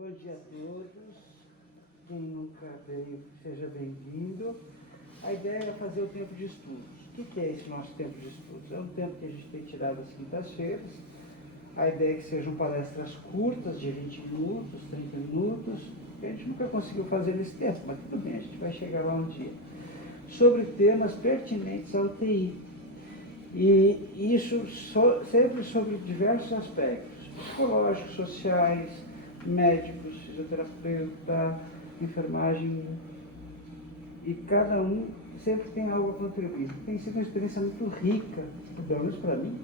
Bom dia a todos. Quem nunca veio, seja bem-vindo. A ideia é fazer o tempo de estudos. O que é esse nosso tempo de estudos? É um tempo que a gente tem tirado às quintas-feiras. A ideia é que sejam palestras curtas, de 20 minutos, 30 minutos. A gente nunca conseguiu fazer nesse tempo, mas tudo bem, a gente vai chegar lá um dia. Sobre temas pertinentes ao TI. E isso sempre sobre diversos aspectos, psicológicos, sociais, médicos, fisioterapeuta, enfermagem, e cada um sempre tem algo a contribuir. Tem sido uma experiência muito rica, pelo menos para mim.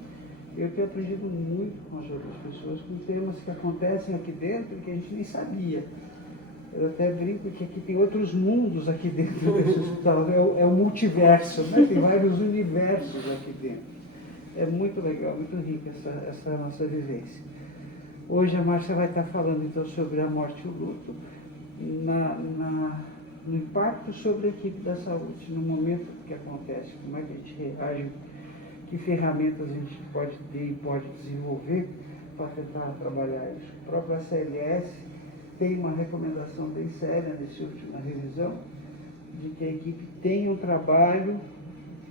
Eu tenho aprendido muito com as outras pessoas, com temas que acontecem aqui dentro que a gente nem sabia. Eu até brinco que aqui tem outros mundos aqui dentro desse hospital, é o multiverso, né? Tem vários universos aqui dentro. É muito legal, muito rica essa nossa vivência. Hoje a Márcia vai estar falando então sobre a morte e o luto, no impacto sobre a equipe da saúde, no momento que acontece, como é que a gente reage, que ferramentas a gente pode ter e pode desenvolver para tentar trabalhar isso. A própria CLS tem uma recomendação bem séria nessa última revisão, de que a equipe tenha um trabalho,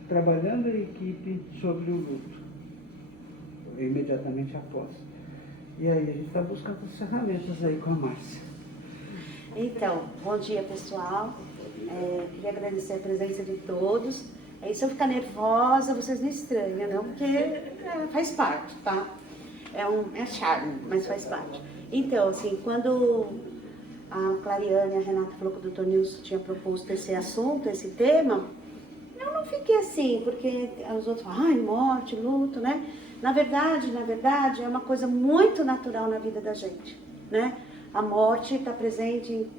trabalhando a equipe sobre o luto, imediatamente após. E aí, a gente está buscando as ferramentas aí com a Márcia. Então, bom dia pessoal, queria agradecer a presença de todos. Se eu ficar nervosa, vocês não estranham, não, porque faz parte, tá? É charme, mas faz parte. Então, assim, quando a Clariane e a Renata falou que o Dr. Nilson tinha proposto esse assunto, esse tema, eu não fiquei assim, porque os outros falam, ai, morte, luto, né? Na verdade, é uma coisa muito natural na vida da gente, né? A morte está presente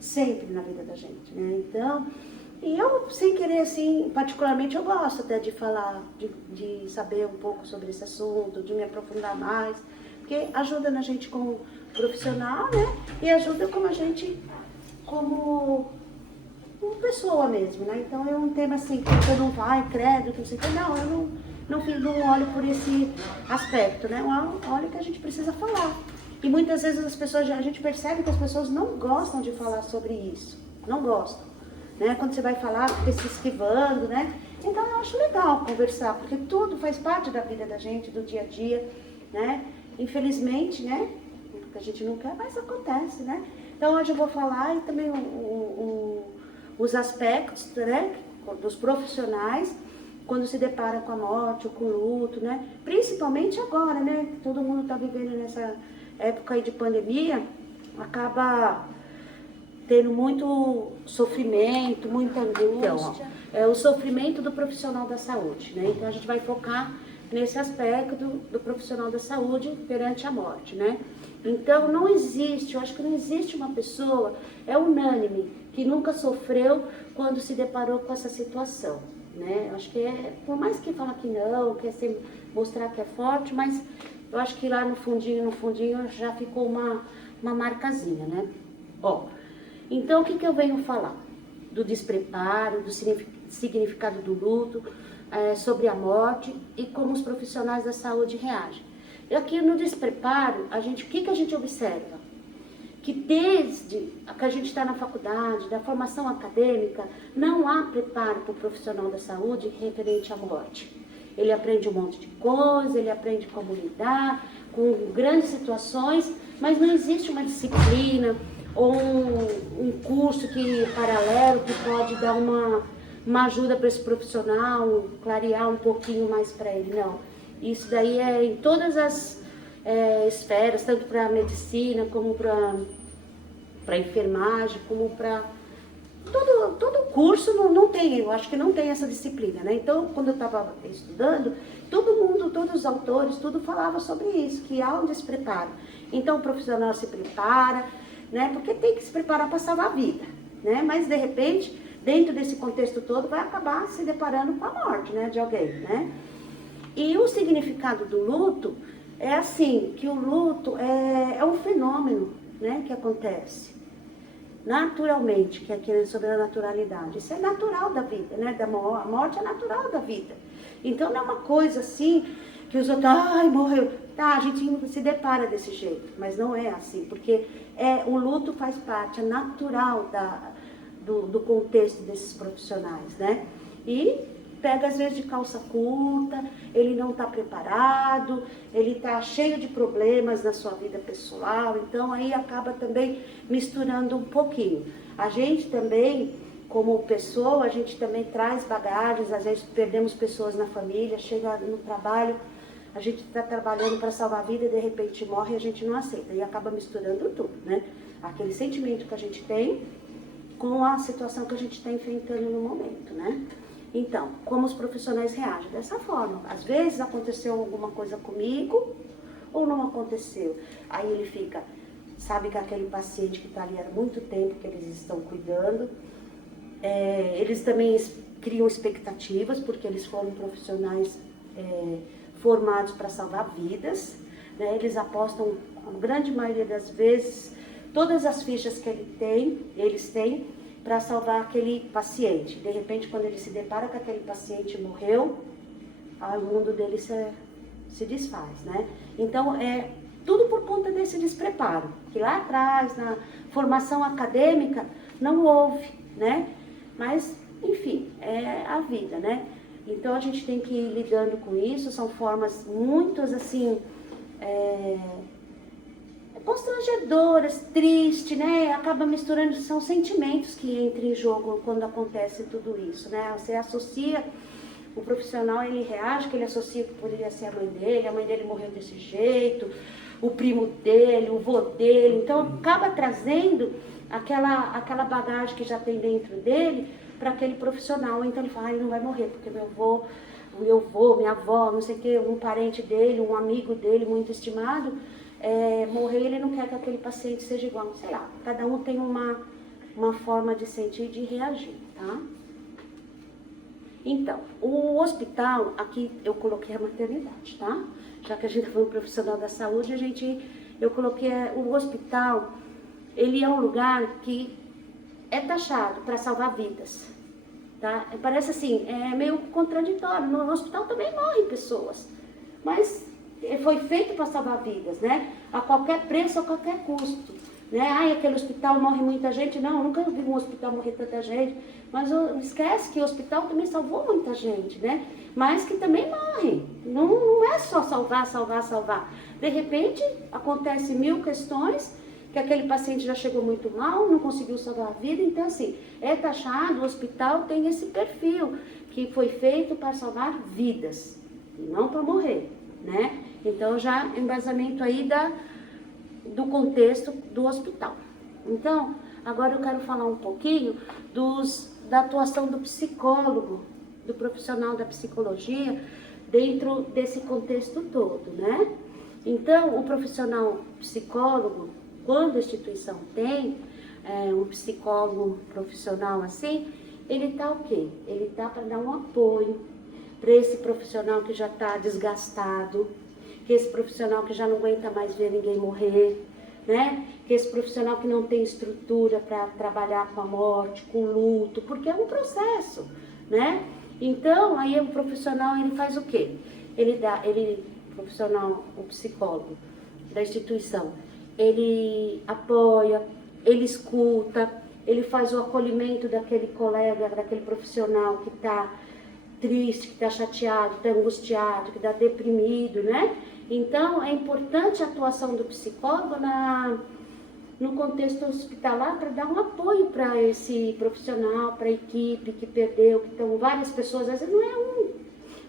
sempre na vida da gente, né? Então, e eu, sem querer, assim, particularmente, eu gosto até de falar, de saber um pouco sobre esse assunto, de me aprofundar mais, porque ajuda na gente como profissional, né? E ajuda como a gente, como pessoa mesmo, né? Então é um tema assim, que você não vai, credo, que não sei o que, não, eu não olho por esse aspecto, né? Olha que a gente precisa falar. E muitas vezes a gente percebe que as pessoas não gostam de falar sobre isso, não gostam, né? Quando você vai falar, fica se esquivando, né? Então eu acho legal conversar, porque tudo faz parte da vida da gente, do dia a dia, né? Infelizmente, né? Porque a gente não quer, mas acontece, né? Então hoje eu vou falar e também os aspectos, né, dos profissionais quando se depara com a morte ou com o luto, né? Principalmente agora, né? Todo mundo está vivendo nessa época aí de pandemia, acaba tendo muito sofrimento, muita angústia. O sofrimento do profissional da saúde, né? Então a gente vai focar nesse aspecto do profissional da saúde perante a morte, né? Então não existe, eu acho que não existe uma pessoa, é unânime, que nunca sofreu quando se deparou com essa situação, né? Eu acho que por mais que fala que não, quer mostrar que é forte, mas eu acho que lá no fundinho já ficou uma marcazinha, né? Então o que eu venho falar? Do despreparo, do significado do luto, sobre a morte e como os profissionais da saúde reagem. E aqui no despreparo, o que a gente observa? Que desde que a gente está na faculdade, da formação acadêmica, não há preparo para o profissional da saúde referente à morte. Ele aprende um monte de coisa, ele aprende como lidar com grandes situações, mas não existe uma disciplina ou um curso paralelo que pode dar uma ajuda para esse profissional, clarear um pouquinho mais para ele, não. Isso daí é em todas as esferas, tanto para a medicina, como para a enfermagem, como para todo curso não tem, eu acho que não tem essa disciplina, né? Então, quando eu estava estudando, todos os autores, tudo falava sobre isso, que há um despreparo. Então, o profissional se prepara, né? Porque tem que se preparar para salvar a vida, né? Mas, de repente, dentro desse contexto todo, vai acabar se deparando com a morte, né? De alguém, né? E o significado do luto é assim, que o luto é um fenômeno, né? Que acontece naturalmente, que aqui é sobre a naturalidade. Isso é natural da vida, né? A morte é natural da vida. Então não é uma coisa assim que os outros, ai, morreu. Tá, a gente se depara desse jeito, mas não é assim, porque o luto faz parte, é natural do contexto desses profissionais, né? E pega às vezes de calça curta, ele não está preparado, ele está cheio de problemas na sua vida pessoal, então aí acaba também misturando um pouquinho. A gente também, como pessoa, a gente também traz bagagens, às vezes perdemos pessoas na família, chega no trabalho, a gente está trabalhando para salvar a vida e de repente morre e a gente não aceita, e acaba misturando tudo, né? Aquele sentimento que a gente tem com a situação que a gente está enfrentando no momento, né? Então, como os profissionais reagem? Dessa forma. Às vezes aconteceu alguma coisa comigo ou não aconteceu. Aí ele fica, sabe que aquele paciente que está ali há muito tempo que eles estão cuidando, eles também criam expectativas, porque eles foram profissionais formados para salvar vidas, né? Eles apostam, a grande maioria das vezes, todas as fichas que eles têm, para salvar aquele paciente. De repente, quando ele se depara que aquele paciente morreu, o mundo dele se desfaz, né? Então, é tudo por conta desse despreparo, que lá atrás, na formação acadêmica, não houve, né? Mas, enfim, é a vida, né? Então, a gente tem que ir lidando com isso, são formas muito, assim, constrangedoras, tristes, né? Acaba misturando, são sentimentos que entram em jogo quando acontece tudo isso, né? Você associa, o profissional ele reage, que ele associa que poderia ser a mãe dele morreu desse jeito, o primo dele, o vô dele, então acaba trazendo aquela bagagem que já tem dentro dele para aquele profissional. Então ele fala, ele não vai morrer, porque meu avô, minha avó, não sei o que, um parente dele, um amigo dele muito estimado, morrer, ele não quer que aquele paciente seja igual, sei lá, cada um tem uma forma de sentir e de reagir, tá? Então, o hospital, aqui eu coloquei a maternidade, tá? Já que a gente foi um profissional da saúde, eu coloquei o hospital, ele é um lugar que é taxado para salvar vidas, tá? Parece assim, é meio contraditório, no hospital também morrem pessoas, mas foi feito para salvar vidas, né? A qualquer preço, a qualquer custo, né? Ai, aquele hospital morre muita gente. Não, nunca vi um hospital morrer tanta gente. Mas esquece que o hospital também salvou muita gente, né? Mas que também morre. Não é só salvar. De repente, acontece 1000 questões, que aquele paciente já chegou muito mal, não conseguiu salvar a vida. Então, assim, é taxado, o hospital tem esse perfil, que foi feito para salvar vidas, e não para morrer, né? Então, já embasamento aí do contexto do hospital. Então, agora eu quero falar um pouquinho da atuação do psicólogo, do profissional da psicologia, dentro desse contexto todo, né? Então, o profissional psicólogo, quando a instituição tem um psicólogo profissional assim, ele está o quê? Ele está para dar um apoio para esse profissional que já está desgastado, que esse profissional que já não aguenta mais ver ninguém morrer, né? Que esse profissional que não tem estrutura para trabalhar com a morte, com o luto, porque é um processo, né? Então, aí o profissional, ele faz o quê? O psicólogo da instituição, ele apoia, ele escuta, ele faz o acolhimento daquele colega, daquele profissional que está triste, que está chateado, que está angustiado, que está deprimido, né? Então, é importante a atuação do psicólogo no contexto hospitalar para dar um apoio para esse profissional, para a equipe que perdeu, que estão várias pessoas, às vezes não é um,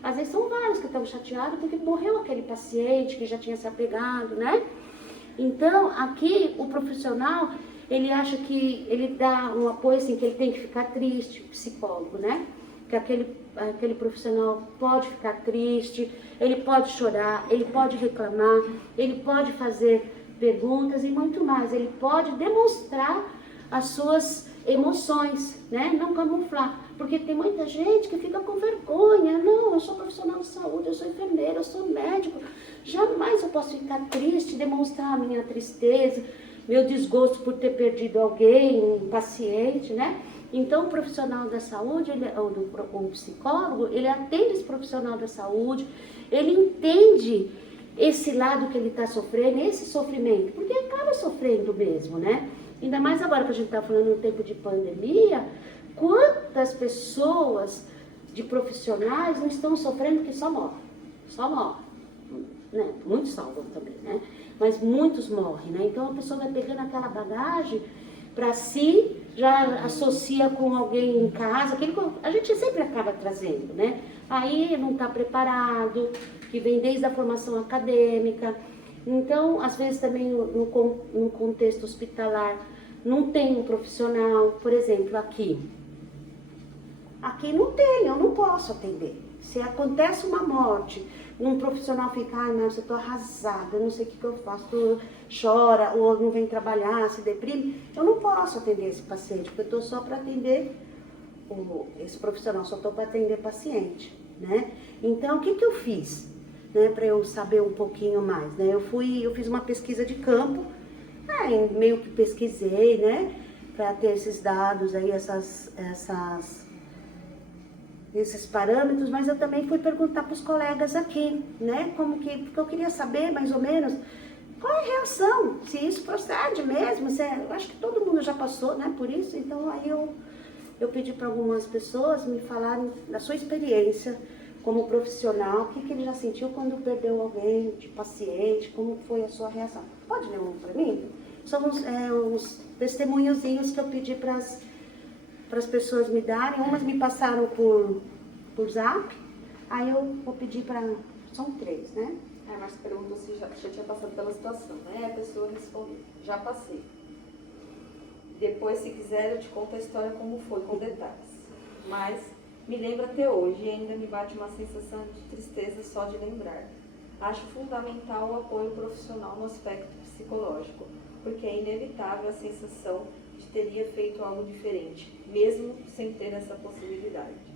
às vezes são vários que estão chateados porque morreu aquele paciente que já tinha se apegado, né? Então, aqui o profissional, ele acha que ele dá um apoio assim, que ele tem que ficar triste, o psicólogo, né? Que aquele profissional pode ficar triste, ele pode chorar, ele pode reclamar, ele pode fazer perguntas e muito mais. Ele pode demonstrar as suas emoções, né? Não camuflar. Porque tem muita gente que fica com vergonha. Não, eu sou profissional de saúde, eu sou enfermeira, eu sou médico. Jamais eu posso ficar triste, demonstrar a minha tristeza, meu desgosto por ter perdido alguém, um paciente, né? Então, o profissional da saúde, o psicólogo, ele atende esse profissional da saúde, ele entende esse lado que ele está sofrendo, esse sofrimento, porque acaba sofrendo mesmo, né? Ainda mais agora que a gente está falando no tempo de pandemia, quantas pessoas de profissionais não estão sofrendo que só morrem, né? Muitos salvam também, né? Mas muitos morrem, né? Então a pessoa vai pegando aquela bagagem para si, já associa com alguém em casa, a gente sempre acaba trazendo, né? Aí não está preparado, que vem desde a formação acadêmica. Então, às vezes também no contexto hospitalar, não tem um profissional, por exemplo, aqui não tem, eu não posso atender. Se acontece uma morte, um profissional fica, ai, nossa, eu tô arrasada, eu não sei o que eu faço, chora, ou não vem trabalhar, se deprime, eu não posso atender esse paciente, porque eu tô só para atender esse profissional, só tô para atender paciente, né? Então, o que eu fiz, né, para eu saber um pouquinho mais, né? Eu fiz uma pesquisa de campo, meio que pesquisei, né, para ter esses dados aí, esses parâmetros, mas eu também fui perguntar para os colegas aqui, né, porque eu queria saber mais ou menos qual é a reação, se isso procede mesmo, eu acho que todo mundo já passou, né, por isso, então aí eu pedi para algumas pessoas me falarem da sua experiência como profissional, o que ele já sentiu quando perdeu alguém de paciente, como foi a sua reação. Pode ler um para mim? São uns testemunhozinhos que eu pedi para as pessoas me darem, umas me passaram por zap, aí eu vou pedir para... São 3, né? A Márcia perguntou se já tinha passado pela situação, né? A pessoa respondeu, já passei. Depois, se quiser, eu te conto a história como foi, com detalhes. Mas me lembro até hoje e ainda me bate uma sensação de tristeza só de lembrar. Acho fundamental o apoio profissional no aspecto psicológico, porque é inevitável a sensação de teria feito algo diferente, mesmo sem ter essa possibilidade.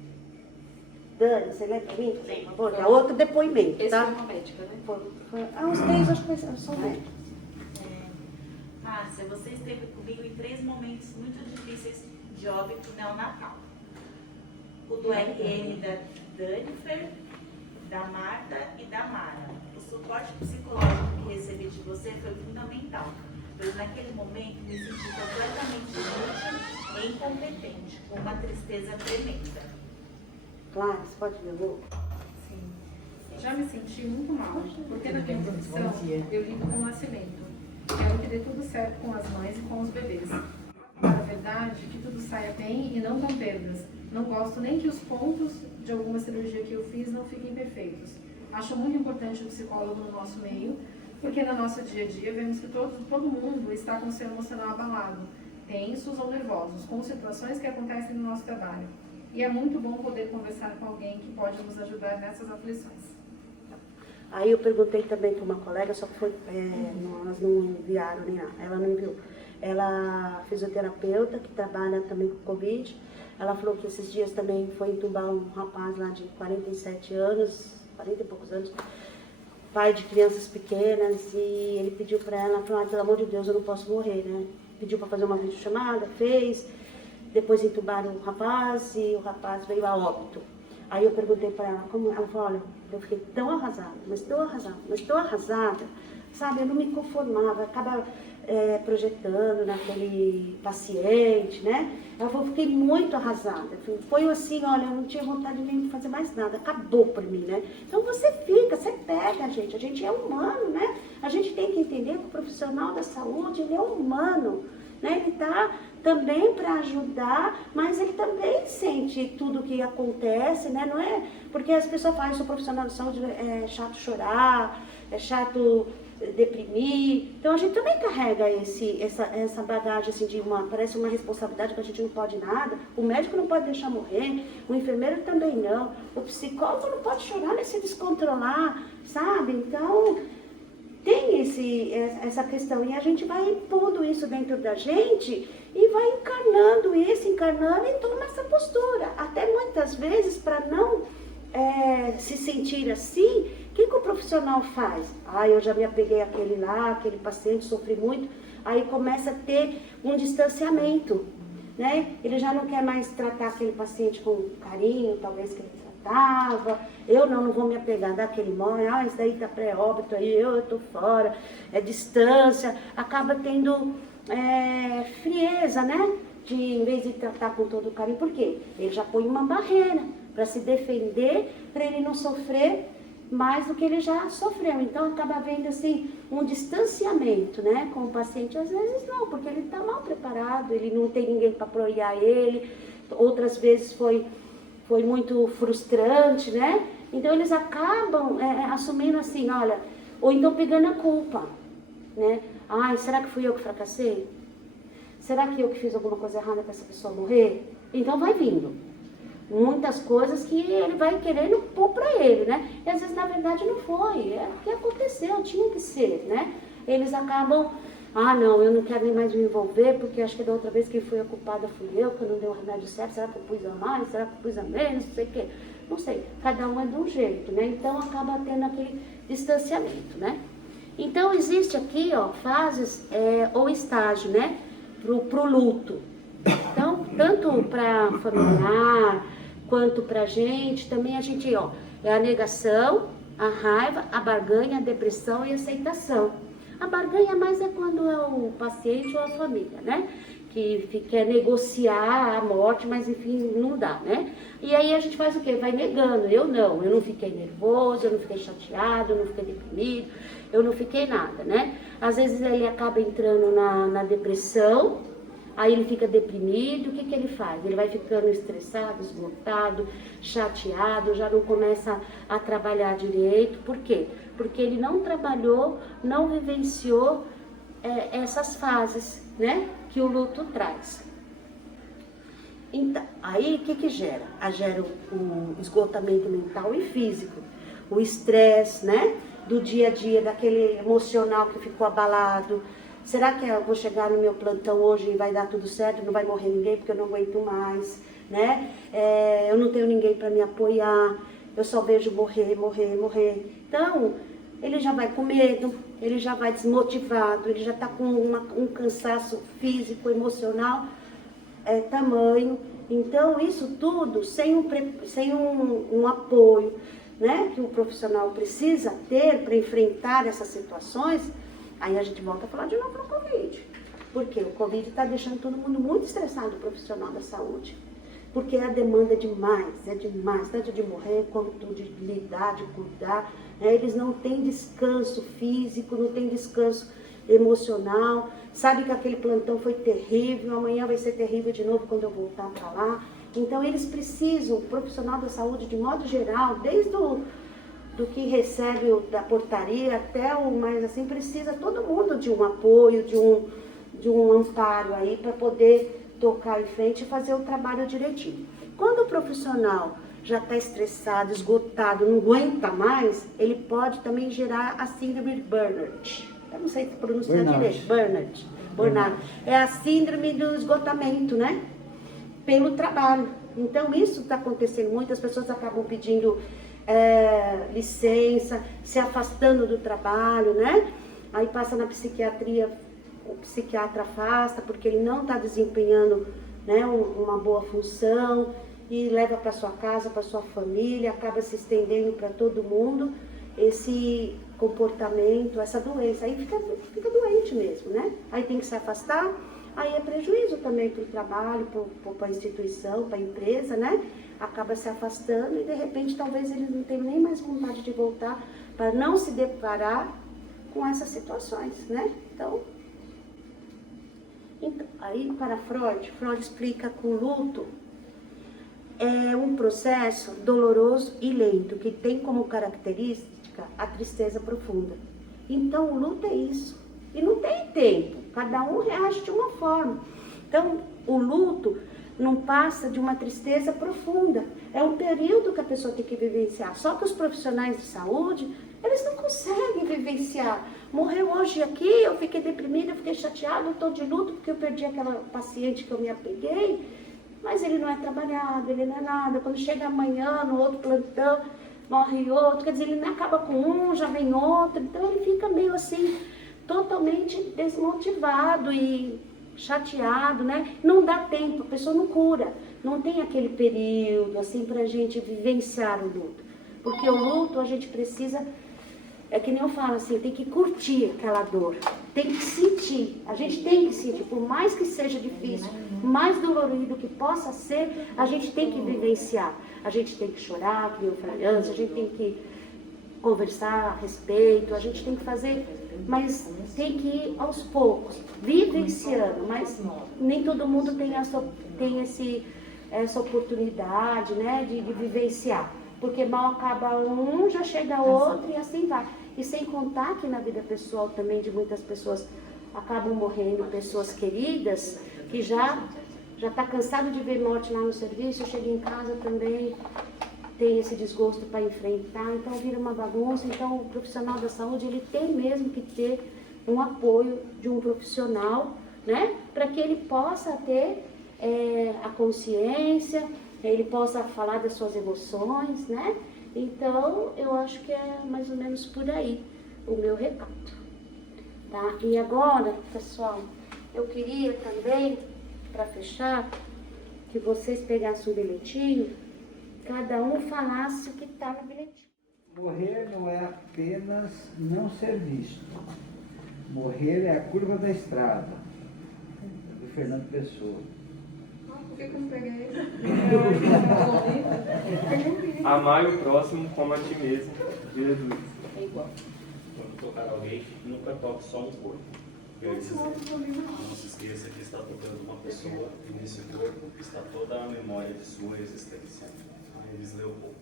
Dani, você lê para mim? Sim. Por favor, é outro depoimento, Esse tá? foi uma médica, né? Os 3 acho que são médicos. Márcia, você esteve comigo em 3 momentos muito difíceis de óbito neonatal. O do RM da Danifer, da Marta e da Mara. O suporte psicológico que recebi de você foi fundamental, pois naquele momento me senti completamente inútil e incompetente, com uma tristeza tremenda. Claro, você pode ler o Sim. Já me senti muito mal, porque na minha profissão eu lido com o nascimento. Quero que dê tudo certo com as mães e com os bebês. Na verdade, que tudo saia bem e não com perdas. Não gosto nem que os pontos de alguma cirurgia que eu fiz não fiquem perfeitos. Acho muito importante o psicólogo no nosso meio, porque no nosso dia a dia vemos que todo mundo está com o seu emocional abalado, tensos ou nervosos, com situações que acontecem no nosso trabalho. E é muito bom poder conversar com alguém que pode nos ajudar nessas aflições. Aí eu perguntei também para uma colega, só que elas não enviaram nem nada, ela não enviou. Ela é fisioterapeuta, que trabalha também com Covid. Ela falou que esses dias também foi entubar um rapaz lá de 47 anos, 40 e poucos anos, pai de crianças pequenas, e ele pediu para ela, falou, pelo amor de Deus, eu não posso morrer, né? Pediu para fazer uma videochamada, fez, depois entubaram o rapaz e o rapaz veio a óbito. Aí eu perguntei para ela, como ela falou, olha, eu fiquei tão arrasada, mas tão arrasada, sabe, eu não me conformava, acaba projetando naquele paciente, né? Ela falou, fiquei muito arrasada, foi assim, olha, eu não tinha vontade nem de fazer mais nada, acabou por mim, né? Então você pega, a gente é humano, né? A gente tem que entender que o profissional da saúde, ele é humano, né? Ele tá também para ajudar, mas ele também sente tudo o que acontece, né? Não é porque as pessoas falam, eu sou profissional de saúde, é chato chorar, é chato deprimir. Então a gente também carrega essa bagagem assim, parece uma responsabilidade que a gente não pode nada. O médico não pode deixar morrer, o enfermeiro também não, o psicólogo não pode chorar nem se descontrolar, sabe? Então tem essa questão, e a gente vai impondo isso dentro da gente e vai encarnando e toma essa postura. Até muitas vezes, para não se sentir assim, o que o profissional faz? Eu já me apeguei àquele lá, aquele paciente, sofri muito. Aí começa a ter um distanciamento, né? Ele já não quer mais tratar aquele paciente com carinho, talvez que ele tava, eu não vou me apegar daquele morre, isso daí tá pré-óbito aí, eu tô fora, é distância, acaba tendo frieza, né? Em vez de tratar com todo carinho, por quê? Ele já põe uma barreira para se defender, para ele não sofrer mais do que ele já sofreu. Então acaba havendo assim um distanciamento, né, com o paciente. Às vezes não, porque ele está mal preparado, ele não tem ninguém para apoiar ele. Outras vezes foi muito frustrante, né? Então eles acabam assumindo assim, olha, ou então pegando a culpa, né? Ai, será que fui eu que fracassei? Será que eu que fiz alguma coisa errada para essa pessoa morrer? Então vai vindo muitas coisas que ele vai querendo pôr para ele, né? E às vezes na verdade não foi, é o que aconteceu, tinha que ser, né? Eles acabam, não, eu não quero nem mais me envolver, porque acho que da outra vez quem foi a culpada fui eu, que eu não dei o remédio certo, será que eu pus a mais, será que eu pus a menos, não sei o quê. Não sei, cada um é de um jeito, né? Então acaba tendo aquele distanciamento, né? Então existe aqui, ó, fases ou estágio, né? Pro luto. Então, tanto para familiar, quanto para gente, também a gente, ó, é a negação, a raiva, a barganha, a depressão e a aceitação. A barganha mais é quando é o paciente ou a família, né? Que quer negociar a morte, mas enfim, não dá, né? E aí a gente faz o quê? Vai negando. Eu não fiquei nervoso, eu não fiquei chateado, eu não fiquei deprimido, eu não fiquei nada, né? Às vezes ele acaba entrando na depressão, aí ele fica deprimido, o que ele faz? Ele vai ficando estressado, esgotado, chateado, já não começa a trabalhar direito. Por quê? Porque ele não trabalhou, não vivenciou essas fases, né, que o luto traz. Então, aí o que gera? Gera o esgotamento mental e físico, o estresse, né, do dia a dia, daquele emocional que ficou abalado. Será que eu vou chegar no meu plantão hoje e vai dar tudo certo, não vai morrer ninguém porque eu não aguento mais, né? Eu não tenho ninguém para me apoiar, eu só vejo morrer. Então, ele já vai com medo, ele já vai desmotivado, ele já está com um cansaço físico, emocional, tamanho. Então, isso tudo sem um apoio, né, que o profissional precisa ter para enfrentar essas situações. Aí a gente volta a falar de novo no Covid. Porque o Covid está deixando todo mundo muito estressado, o profissional da saúde. Porque a demanda é demais, tanto de morrer quanto de lidar, de cuidar. Né? Eles não têm descanso físico, não têm descanso emocional. Sabe que aquele plantão foi terrível, amanhã vai ser terrível de novo quando eu voltar para lá. Então eles precisam, o profissional da saúde de modo geral, desde do que recebe da portaria até o mais assim, precisa todo mundo de um apoio, de um amparo aí para poder tocar em frente e fazer o trabalho direitinho. Quando o profissional já está estressado, esgotado, não aguenta mais, ele pode também gerar a síndrome de burnout. Eu não sei pronunciar direito. Burnout. É a síndrome do esgotamento, né? Pelo trabalho. Então isso está acontecendo, muitas pessoas acabam pedindo licença, se afastando do trabalho, né? Aí passa na psiquiatria, o psiquiatra afasta porque ele não está desempenhando, né, uma boa função e leva para sua casa, para sua família, acaba se estendendo para todo mundo esse comportamento, essa doença. Aí fica doente mesmo, né? Aí tem que se afastar, aí é prejuízo também para o trabalho, para a instituição, para a empresa, né? Acaba se afastando e de repente talvez ele não tenha nem mais vontade de voltar para não se deparar com essas situações, né? Então, aí para Freud explica que o luto é um processo doloroso e lento, que tem como característica a tristeza profunda. Então o luto é isso, e não tem tempo, cada um reage de uma forma. Então o luto não passa de uma tristeza profunda, é um período que a pessoa tem que vivenciar, só que os profissionais de saúde, eles não conseguem vivenciar. Morreu hoje aqui, eu fiquei deprimida, eu fiquei chateada, eu estou de luto porque eu perdi aquela paciente que eu me apeguei, mas ele não é trabalhado, ele não é nada. Quando chega amanhã, no outro plantão, morre outro, quer dizer, ele não acaba com um, já vem outro, então ele fica meio assim, totalmente desmotivado e chateado, né? Não dá tempo, a pessoa não cura. Não tem aquele período, assim, pra gente vivenciar o luto. Porque o luto, a gente precisa, é que nem eu falo assim, tem que curtir aquela dor. Tem que sentir, a gente tem que sentir, por mais que seja difícil, mais dolorido que possa ser, a gente tem que vivenciar. A gente tem que chorar, que eu falei antes, a gente tem que conversar a respeito, a gente tem que fazer, mas tem que ir aos poucos, vivenciando, mas nem todo mundo tem essa oportunidade, né, de vivenciar, porque mal acaba um, já chega outro e assim vai. E sem contar que na vida pessoal também de muitas pessoas acabam morrendo, pessoas queridas, que já está cansado de ver morte lá no serviço, chega em casa também, tem esse desgosto para enfrentar, então vira uma bagunça. Então o profissional da saúde, ele tem mesmo que ter um apoio de um profissional, né, para que ele possa ter a consciência, ele possa falar das suas emoções, né? Então eu acho que é mais ou menos por aí o meu recado, tá? E agora, pessoal, eu queria também, para fechar, que vocês pegassem um bilhetinho, cada um falasse o que está no bilhetinho. Morrer não é apenas não ser visto. Morrer é a curva da estrada, do Fernando Pessoa. Por que eu não peguei? Amai o próximo como a ti mesmo, Jesus. É igual. Quando tocar alguém, nunca toque só um corpo. Quer dizer, não se esqueça que está tocando uma pessoa e nesse corpo está toda a memória de sua existência. Eles Leopoldo.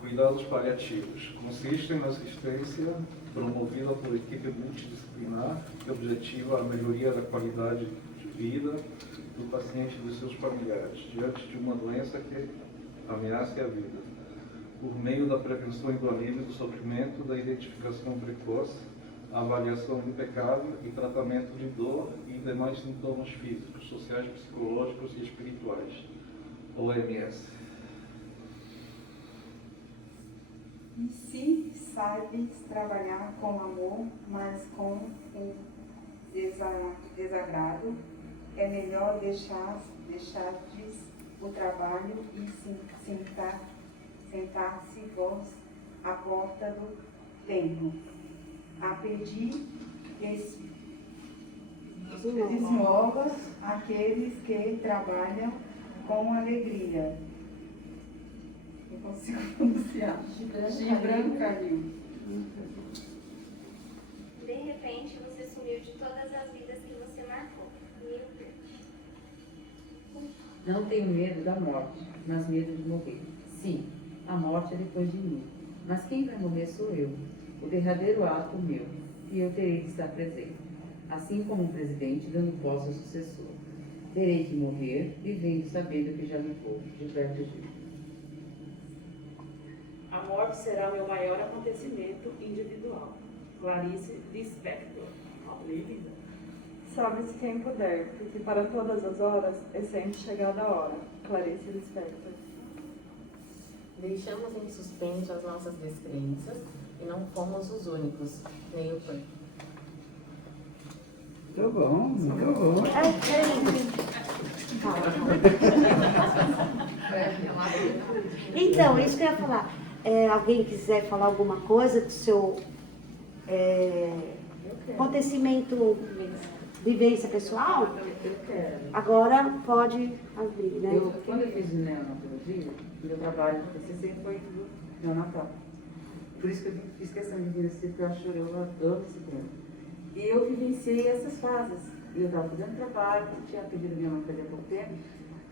Cuidados paliativos. Consistem na assistência promovida por equipe multidisciplinar que objetiva a melhoria da qualidade de vida do paciente e dos seus familiares diante de uma doença que ameace a vida, por meio da prevenção e do alívio do sofrimento, da identificação precoce, avaliação impecável e tratamento de dor e demais sintomas físicos, sociais, psicológicos e espirituais. OMS. E se sabes trabalhar com amor, mas com o desagrado, é melhor deixar o trabalho e sentar-se vós à porta do templo, a pedir esmolas àqueles que trabalham com alegria. Não consigo pronunciar. Gibran Khalil. De repente, você sumiu de todas as vidas que você marcou. Meu Deus. Não tenho medo da morte, mas medo de morrer. Sim, a morte é depois de mim. Mas quem vai morrer sou eu, o derradeiro ato meu, e eu terei de estar presente. Assim como um presidente dando posse ao sucessor. Terei que morrer, vivendo sabendo que já me vou. Gilberto Gil. A morte será meu maior acontecimento individual. Clarice Lispector. Linda. Salve-se quem puder, porque para todas as horas é sempre chegada a hora. Clarice Lispector. Deixamos em suspenso as nossas descrenças e não fomos os únicos, nem o PAN. Muito bom, muito bom. Então, isso que eu ia falar. Alguém quiser falar alguma coisa do seu acontecimento, vivência pessoal? Agora pode abrir, né? Quando eu fiz neonatologia, meu trabalho no TCC foi neonatal. Por isso que eu fiz questão de vir assim, porque eu acho que eu adoro esse tema. E eu vivenciei essas fases. Eu estava fazendo trabalho, eu tinha pedido minha mãe fazer pouco tempo,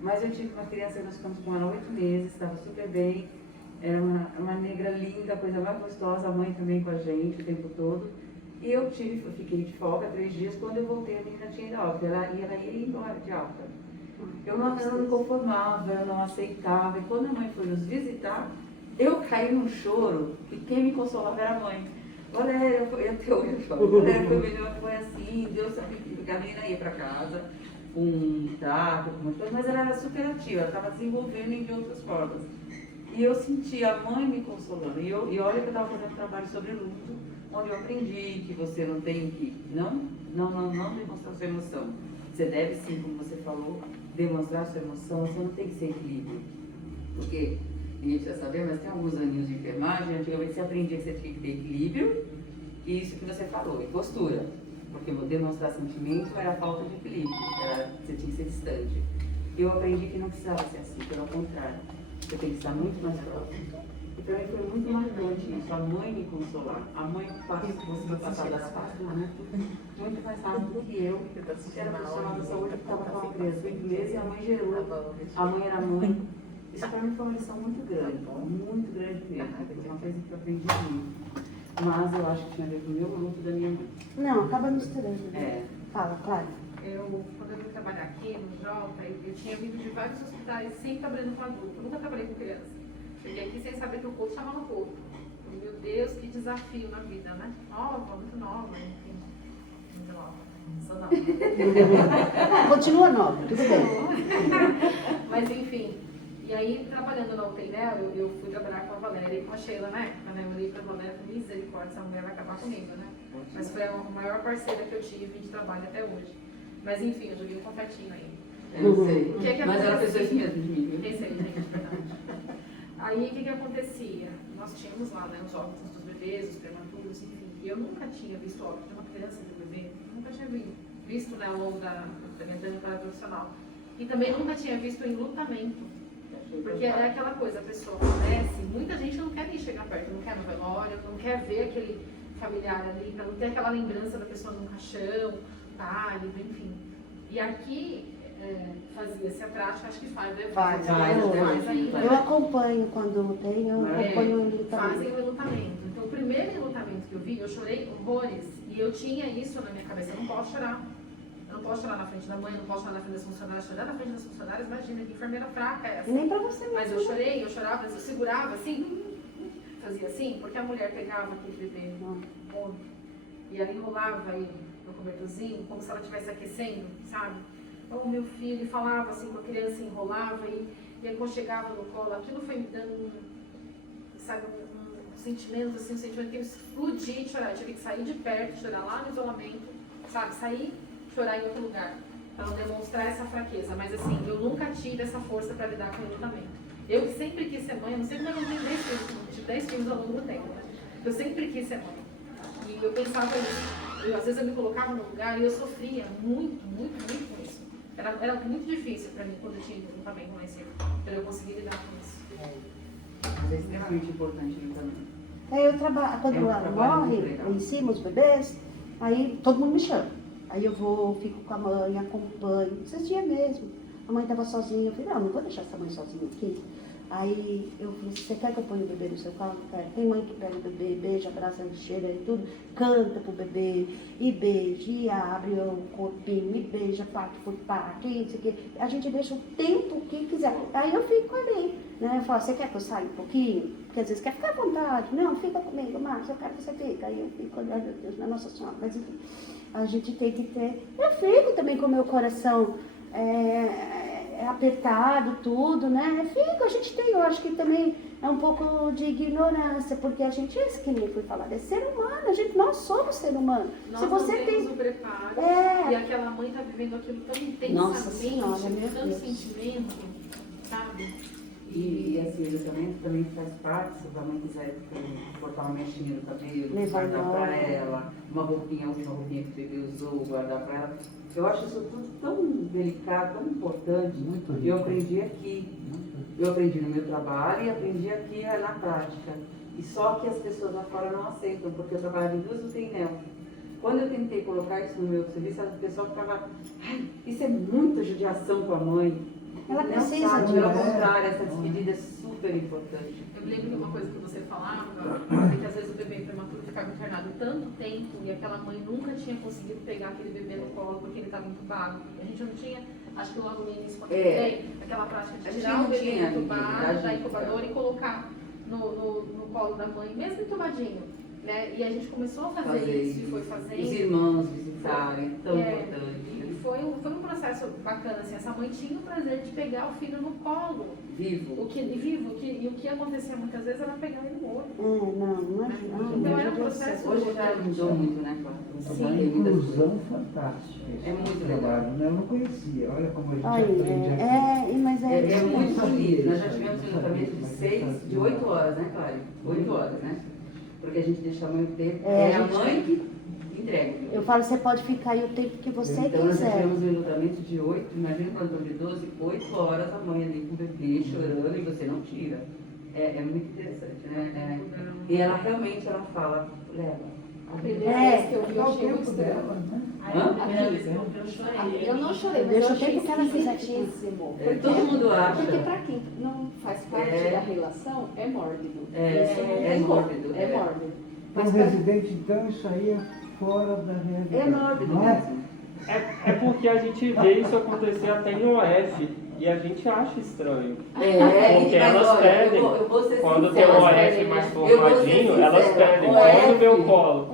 mas eu tive uma criança, nós ficamos com ela 8 meses, estava super bem, era uma negra linda, coisa mais gostosa, a mãe também com a gente o tempo todo. E eu fiquei de folga 3 dias, quando eu voltei a menina tinha ido alta, ela ia embora de alta. Eu não me conformava, eu não aceitava, e quando a mãe foi nos visitar, eu caí num choro, e quem me consolava era a mãe. Valéria, até hoje eu falo, Valéria, foi melhor, foi assim, Deus sabia que a menina ia para casa com um taco, com coisa, mas ela era super ativa, ela estava desenvolvendo de outras formas. E eu senti a mãe me consolando, e olha que eu estava fazendo trabalho sobre luto, onde eu aprendi que você não tem que não demonstrar sua emoção. Você deve sim, como você falou, demonstrar sua emoção, você não tem que ser equilíbrio. Porque ninguém precisa saber, mas tem alguns aninhos de enfermagem, antigamente você aprendia que você tinha que ter equilíbrio, e isso que você falou, e postura. Porque demonstrar sentimento era falta de equilíbrio, você tinha que ser distante. Eu aprendi que não precisava ser assim, pelo contrário. Você tem que estar muito mais próximo. E para mim foi muito marcante isso, a mãe me consolar. A mãe conseguiu passar das fases muito mais rápido do que eu. Era profissional da saúde que estava com a criança inglesa e a mãe gerou. A mãe era mãe. Isso para mim foi uma lição muito grande mesmo. Foi uma coisa que eu aprendi muito. Mas eu acho que tinha a ver com o meu luto da minha mãe. Não, acaba misturando. É. Fala, claro. Quando eu vim trabalhar aqui no Jota, eu tinha vindo de vários hospitais sempre trabalhando com adulto. Eu nunca trabalhei com criança. Cheguei aqui sem saber que o corpo estava no corpo. Meu Deus, que desafio na vida, né? Nova, muito nova, enfim. Muito nova. Sou nova. Continua nova, tudo bem. Mas enfim. E aí, trabalhando na UTI dela, eu fui trabalhar com a Valéria e com a Sheila na época, né? Eu olhei pra Valéria com misericórdia, essa mulher vai acabar comigo, né? Mas foi a maior parceira que eu tive de trabalho até hoje. Mas enfim, eu joguei um confetinho aí. Eu sei. O que Mas ela pensou isso mesmo de mim, viu? Pensei, gente, verdade. Aí o que acontecia? Nós tínhamos lá, né, os óbitos dos bebês, os prematuros, enfim. E eu nunca tinha visto óbito de uma criança e de um bebê. Nunca tinha visto, né, ao longo da minha trajetória profissional. E também nunca tinha visto em lutamento. Porque é aquela coisa, a pessoa falece, muita gente não quer nem chegar perto, não quer no velório, não quer ver aquele familiar ali, para não ter aquela lembrança da pessoa num caixão, pálido, enfim. E aqui fazia-se a prática, acho que faz ainda. Eu acompanho quando tem, eu acompanho o enlutamento. Fazem o enlutamento. Então, o primeiro enlutamento que eu vi, eu chorei horrores. E eu tinha isso na minha cabeça, eu não posso chorar. Eu não posso chorar na frente da mãe, eu não posso chorar na frente das funcionárias. Chorar na frente das funcionárias, imagina, que enfermeira fraca é essa. Nem pra você mesmo. Mas eu chorei, eu chorava, eu segurava assim, fazia assim, porque a mulher pegava aquele bebê e ela enrolava ele no cobertorzinho, como se ela estivesse aquecendo, sabe? Então, o meu filho falava assim com a criança, enrolava e aí quando chegava no colo, aquilo foi me dando sabe, um sentimento assim, um sentimento que eu explodi de chorar. Eu tive que sair de perto, chorar lá no isolamento, sabe? Sair, chorar em outro lugar, para não demonstrar essa fraqueza. Mas assim, eu nunca tive essa força para lidar com o enlutamento. Eu que sempre quis ser mãe, eu não sei como eu não tenho 10 filhos, eu tive 10 filhos ao longo do tempo. Eu sempre quis ser mãe. E eu pensava isso. Às vezes eu me colocava no lugar e eu sofria muito com isso. Era muito difícil para mim quando eu tinha enlutamento lá em cima, para eu conseguir lidar com isso. Mas é extremamente importante o enlutamento. Eu trabalho, quando ela morre, em cima, os bebês, aí todo mundo me chama. Aí eu vou, fico com a mãe, acompanho. Esses dias mesmo. A mãe estava sozinha. Eu falei, não vou deixar essa mãe sozinha aqui. Aí eu falei, você quer que eu ponha o bebê no seu colo? Tem mãe que pega o bebê, beija, abraça, cheira e tudo, canta pro bebê, e beija, e abre o corpinho, e beija parte por parte, e não sei o quê. A gente deixa o tempo que quiser. Aí eu fico ali, né? Eu falo, você quer que eu saia um pouquinho? Porque às vezes quer ficar à vontade. Não, fica comigo, Márcia, eu quero que você fique. Aí eu fico, olhando, meu Deus, minha Nossa Senhora. Mas enfim, a gente tem que ter... Eu fico também com o meu coração... apertado, tudo, né? Fica, a gente tem, eu acho que também é um pouco de ignorância, porque a gente, isso que nem foi falado, é ser humano, nós somos ser humano. Nós se você não temos o preparo, e aquela mãe está vivendo aquilo tão intensamente, Nossa Senhora, tanto sentimento, sabe? E esse enlutamento também faz parte, se a mãe quiser botar uma mexinha no cabelo, guardar para ela, uma roupinha, a última roupinha que o bebê usou, guardar para ela. Eu acho isso tudo tão delicado, tão importante. E eu aprendi aqui. Eu aprendi no meu trabalho e aprendi aqui na prática. E só que as pessoas lá fora não aceitam, porque eu trabalhava em 2 UTI. Quando eu tentei colocar isso no meu serviço, o pessoal ficava, isso é muita judiação com a mãe. Ela não precisa sabe, de pelo contrário, essa despedida é super importante. Eu me lembro de uma coisa que você falava, que às vezes o bebê prematuro ficava internado tanto tempo e aquela mãe nunca tinha conseguido pegar aquele bebê no colo porque ele estava entubado. A gente não tinha, acho que logo no início, quando eu veio, aquela prática de tirar o bebê entubado da incubadora e colocar no colo da mãe, mesmo entubadinho. Né? E a gente começou a fazer isso e foi fazendo. Os irmãos visitarem, tão importante. E foi um foi um processo bacana, assim, essa mãe tinha o prazer de pegar o filho no colo. Vivo. E o que acontecia muitas vezes era pegar ele no olho. Não. Então era um processo... Hoje já mudou muito, né, Cláudia? Uma inclusão fantástica. É muito trabalho, né? Eu não conhecia. Olha como a gente Olha, aprende aqui. mas É muito bonito. Nós já tivemos um tratamento de 8 horas, né, Cláudia? 8 horas, né? Porque a gente deixa a mãe o tempo. É a mãe que entrega. Eu falo, você pode ficar aí o tempo que você então, nós quiser. tivemos um tratamento de 8, imagina quando de 12, 8 horas a mãe ali com o bebê chorando e você não tira. É muito interessante, né? E ela realmente, ela fala, leva. A primeira vez que eu vi, eu achei muito dela, né? Eu não chorei, mas Deixa eu o tempo achei que ela quiser. esquisitíssimo. Todo mundo acha. Porque pra quem não faz parte da relação, é mórbido. É mórbido. É mórbido. Para o residente, então, isso aí é fora da realidade. É mórbido mesmo. É porque a gente vê isso acontecer até em OF e a gente acha estranho. Porque elas pedem. Quando tem um OF mais formadinho, elas pedem. Quando vê o colo.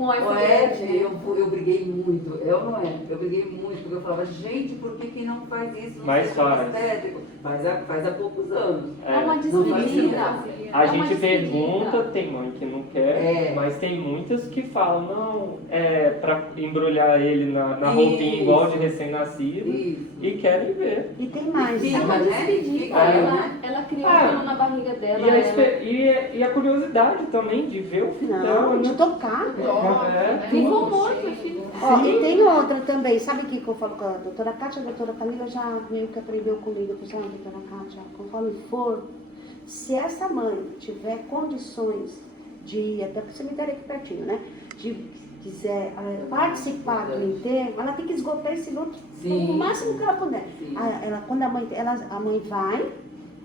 Eu briguei muito. Eu briguei muito, porque eu falava, gente, por que não faz isso? Mas faz. Faz há poucos anos. É uma disciplina. A gente pergunta, tem mãe que não quer, mas tem muitas que falam, não, é pra embrulhar ele na roupinha igual de recém-nascido e querem ver. E tem mais. Ela criou o filho na barriga dela. E a curiosidade também de ver o filho dela. De tocar. Vivo ou morto, filho. E tem outra também, sabe o que eu falo com a doutora Kátia? A doutora Camila já meio que aprendeu comigo, pessoal, doutora Kátia, conforme for, se essa mãe tiver condições de ir até o cemitério aqui pertinho, né? De quiser participar do enterro, ela tem que esgotar esse luto o máximo que ela puder. Quando a mãe vai,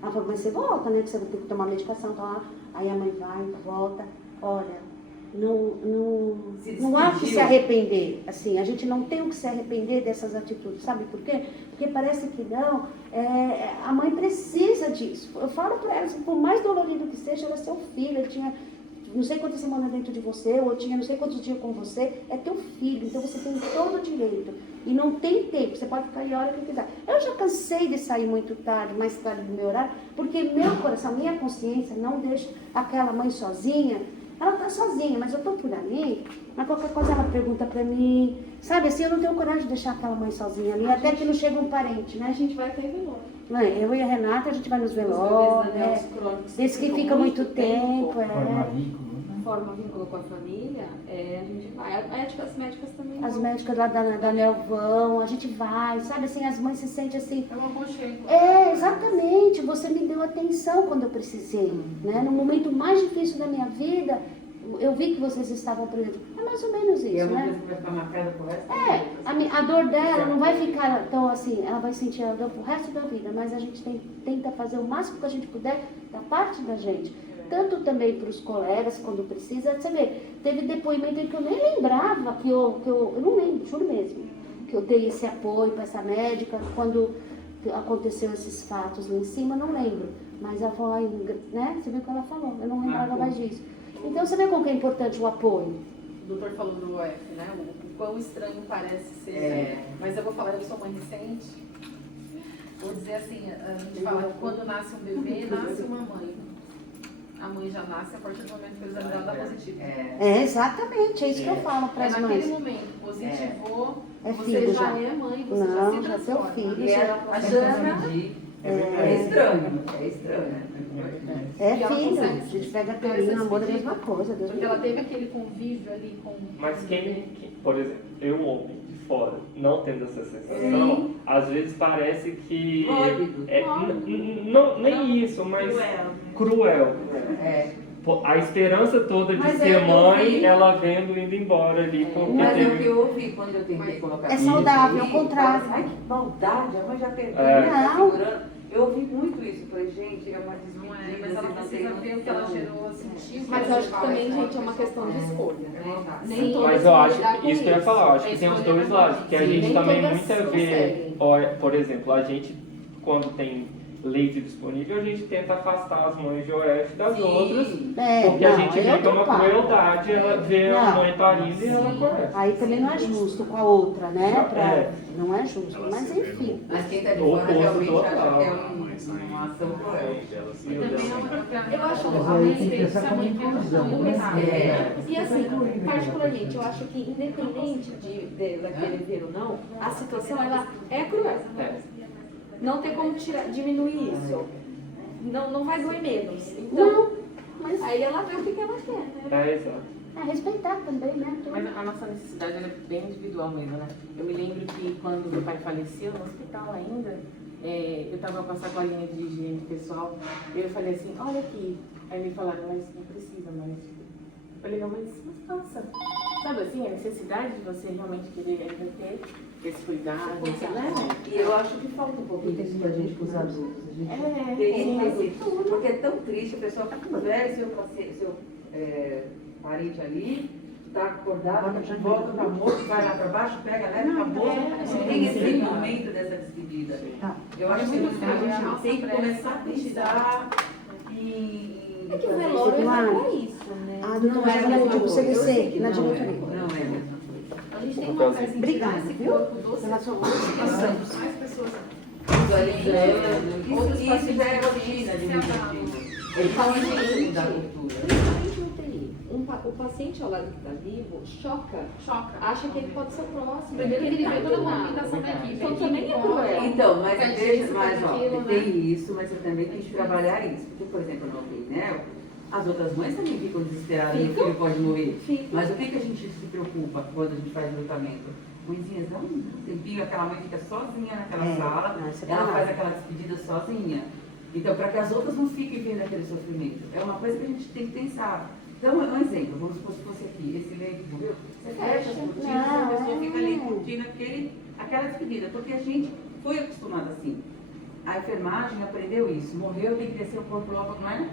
ela fala, mas você volta, né? Que você vai ter que tomar medicação, tá lá. Aí a mãe vai, volta, olha. Não há que se arrepender, assim, a gente não tem o que se arrepender dessas atitudes, sabe por quê? Porque parece que não, a mãe precisa disso. Eu falo para ela, assim, por mais dolorido que seja, ela é seu filho, ele tinha não sei quantas semanas dentro de você, ou tinha não sei quantos dias com você, é teu filho, então você tem todo o direito. E não tem tempo, você pode ficar aí a hora que quiser. Eu já cansei de sair muito tarde, mais tarde do meu horário, porque meu coração, minha consciência não deixa aquela mãe sozinha. Ela tá sozinha, mas eu tô por ali, mas qualquer coisa ela pergunta pra mim, sabe assim, eu não tenho coragem de deixar aquela mãe sozinha ali, até que não chega um parente, né? A gente vai ter velório. Eu e a Renata, a gente vai nos velórios, esse que fica muito tempo, forma vínculo com a família, a gente vai. As médicas também. As médicas lá da Nelvão, a gente vai, sabe assim, as mães se sentem assim. É um aconchego. Exatamente, você me deu atenção quando eu precisei, né? No momento mais difícil da minha vida, eu vi que vocês estavam presentes. É mais ou menos isso, né? Vai ficar marcada pro resto a dor dela não vai ficar tão assim, ela vai sentir a dor pro resto da vida, mas a gente tenta fazer o máximo que a gente puder da parte da gente. Tanto também para os colegas, quando precisa. Você vê, teve depoimento que eu nem lembrava, que eu não lembro, juro mesmo, que eu dei esse apoio para essa médica, quando aconteceu esses fatos lá em cima, não lembro. Mas ela falou, né? Você viu o que ela falou, eu não lembrava mais disso. Então você vê como que é importante o apoio. O doutor falou do UF, né? O quão estranho parece ser. Mas eu vou falar, eu sou mãe recente. Vou dizer assim, a gente fala que quando nasce um bebê, nasce uma mãe. A mãe já nasce a partir do momento que o exame dela dá positivo. Exatamente, é isso que eu falo para as mães. Naquele momento, positivou, você filho, já é mãe, você já se transforma. Seu filho. E ela a Jana... É estranho. É filho, a gente pega carinho, namoro, é a mesma coisa. Porque ela teve aquele convívio ali com... Mas por exemplo, eu homem de fora, não tendo essa sensação, às vezes parece que nem isso, mas cruel. A esperança toda de ser mãe, ela vendo indo embora ali. Mas é o que eu ouvi quando eu tentei colocar isso. É saudável, ao contrário. Ai, que maldade, a mãe já perdeu, tá segurando. Eu ouvi muito isso, falei, gente, é uma despedida. Mas ela precisa ver o que ela gerou, sentir. Mas eu acho que também, gente, é uma questão de escolha, né? Mas eu acho que isso que eu ia falar, eu acho que tem os dois lados, porque a gente também muitas vezes, por exemplo, a gente quando tem leite disponível, a gente tenta afastar as mães de OF das outras, É, porque a não, gente aí vê é que é uma outro papo. crueldade ela ver a Não. mãe parindo e ela correta. Aí também não é justo com a outra, né? É. Não é justo, mas enfim. Mas quem está de O fora oposto realmente acha total. que é uma ação cruel. Eu acho Mas que aí tem que pensar como inclusão, né? E assim, particularmente, eu acho que independente dela querer ver ou não, a situação ela é cruel. Não tem como diminuir isso. Não vai doer menos. Então, aí ela vê o que ela quer, né? É, exato. É respeitar também, né? Mas a nossa necessidade ela é bem individual mesmo, né? Eu me lembro que quando meu pai faleceu, no hospital ainda, eu estava com a sacolinha de higiene pessoal, e eu falei assim, olha aqui. Aí me falaram, mas não precisa mais. Eu falei, não, mas passa. Sabe assim, a necessidade de você realmente querer ainda ter esse cuidado, né? E eu acho que falta um pouquinho disso pra gente com os adultos. A gente sim. assim, porque é tão triste, a pessoa fica velho, seu parente ali, tá acordado, volta pra moça, vai lá pra baixo, pega, leva pra moça, não tem esse momento dessa despedida. Eu acho que a gente tem que começar a pensar em... É que o velório é pra isso, né? A doutora Giovana pediu pro CDC, na diretoria. Não é. A gente tem uma coisa Obrigada, esse viu? corpo doce, Pela sua participação. Mais pessoas Isso já é rotina de medicina. Ele fala muito da cultura. Principalmente no UTI. O paciente ao lado que está vivo choca, acha que ele pode ser o próximo. Primeiro ele vê toda a movimentação da equipe. Então também é cruel. Então, mas deixa mais, ó, tem isso, mas eu também tenho que trabalhar isso. Porque, por exemplo, no UTI, né? As outras mães também ficam desesperadas, o filho pode morrer. Mas o que a gente se preocupa quando a gente faz lutamento? Mãezinhas, dá um tempinho, aquela mãe fica sozinha naquela sala, ela faz aquela despedida sozinha. Então, para que as outras não fiquem vendo aquele sofrimento. É uma coisa que a gente tem que pensar. Então, um exemplo, vamos supor se fosse aqui, esse leite morreu, você fecha as cortinas e a pessoa fica ali curtindo aquela despedida, porque a gente foi acostumado assim. A enfermagem aprendeu isso, morreu, tem que descer o corpo logo, não é?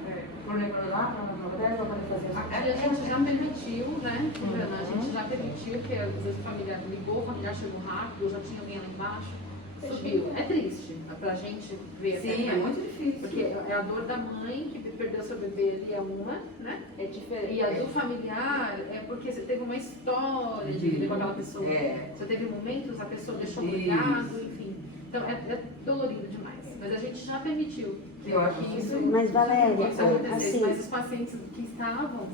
Por lembrar lá, para fazer a gente já permitiu, né? A gente já permitiu que às vezes o familiar ligou, o familiar chegou rápido, já tinha alguém lá embaixo, subiu. É triste pra gente ver. Sim, é muito difícil. Porque é a dor da mãe que perdeu seu bebê ali, é uma, né? É diferente. E a do familiar é porque você teve uma história de vida com aquela pessoa. Você teve momentos, a pessoa deixou um legado, enfim. Então é dolorido demais. Mas a gente já permitiu. Eu acho que isso. Mas, Valéria, assim. Mas os pacientes que estavam,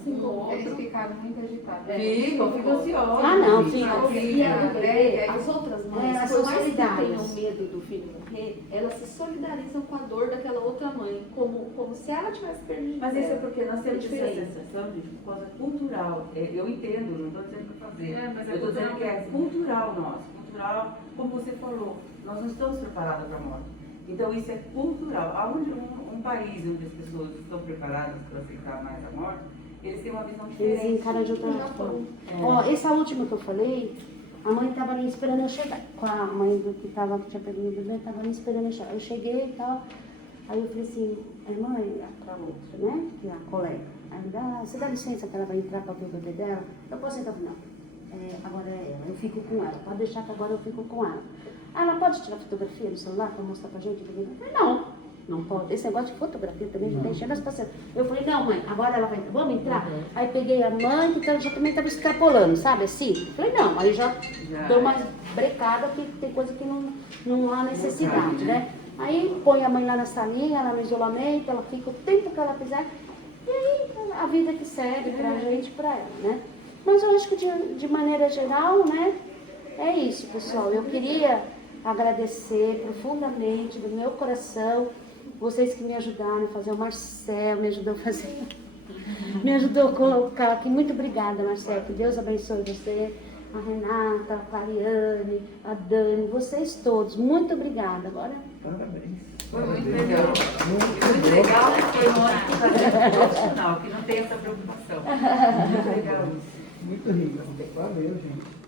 Eles ficaram muito agitados. Ficam ansiosos. Ah, não, fica. As outras mães, elas por são mais que solidárias. tenham medo do filho morrer, elas se solidarizam com a dor daquela outra mãe, como se ela tivesse perdido. Mas isso é porque nós temos essa diferente. sensação de coisa cultural. Eu entendo, não estou dizendo para fazer. Mas eu estou dizendo que é cultural nosso. Cultural, como você falou, nós não estamos preparados para a morte. Então isso é cultural. Aonde um país onde as pessoas estão preparadas para aceitar mais a morte, eles têm uma visão diferente. Eles encaram de outra forma. Ó, essa última que eu falei, a mãe estava ali esperando eu chegar. Com a mãe do que tinha pegado o bebê, estava ali esperando eu chegar. Eu cheguei e tal. Aí eu falei assim, mãe, para outra, né? Que é a colega. Aí você dá licença que ela vai entrar para ver o bebê dela? Eu posso entrar? Não. Agora é ela, eu fico com ela. Pode deixar que agora eu fico com ela. Ela pode tirar fotografia no celular para mostrar pra gente? Eu falei, não pode. Esse negócio de fotografia também já está enchendo as pacientes. Eu falei, não, mãe, agora ela vai entrar. Vamos entrar? Aí peguei a mãe, que já também estava extrapolando, sabe assim? Eu falei, não, aí já deu uma brecada, que tem coisa que não há necessidade, né? Aí põe a mãe lá na salinha, lá no isolamento, ela fica o tempo que ela quiser. E aí a vida que segue pra gente, pra ela, né? Mas eu acho que de maneira geral, né? É isso, pessoal. Eu queria agradecer profundamente do meu coração vocês que me ajudaram a fazer o Marcel, me ajudou a colocar aqui. Muito obrigada, Marcel. Que Deus abençoe você, a Renata, a Clariane, a Dani, vocês todos. Muito obrigada. Agora. Parabéns. Foi muito legal. Muito legal, foi uma hora profissional, que não tem essa preocupação. Muito legal isso. Muito rico. Valeu, gente.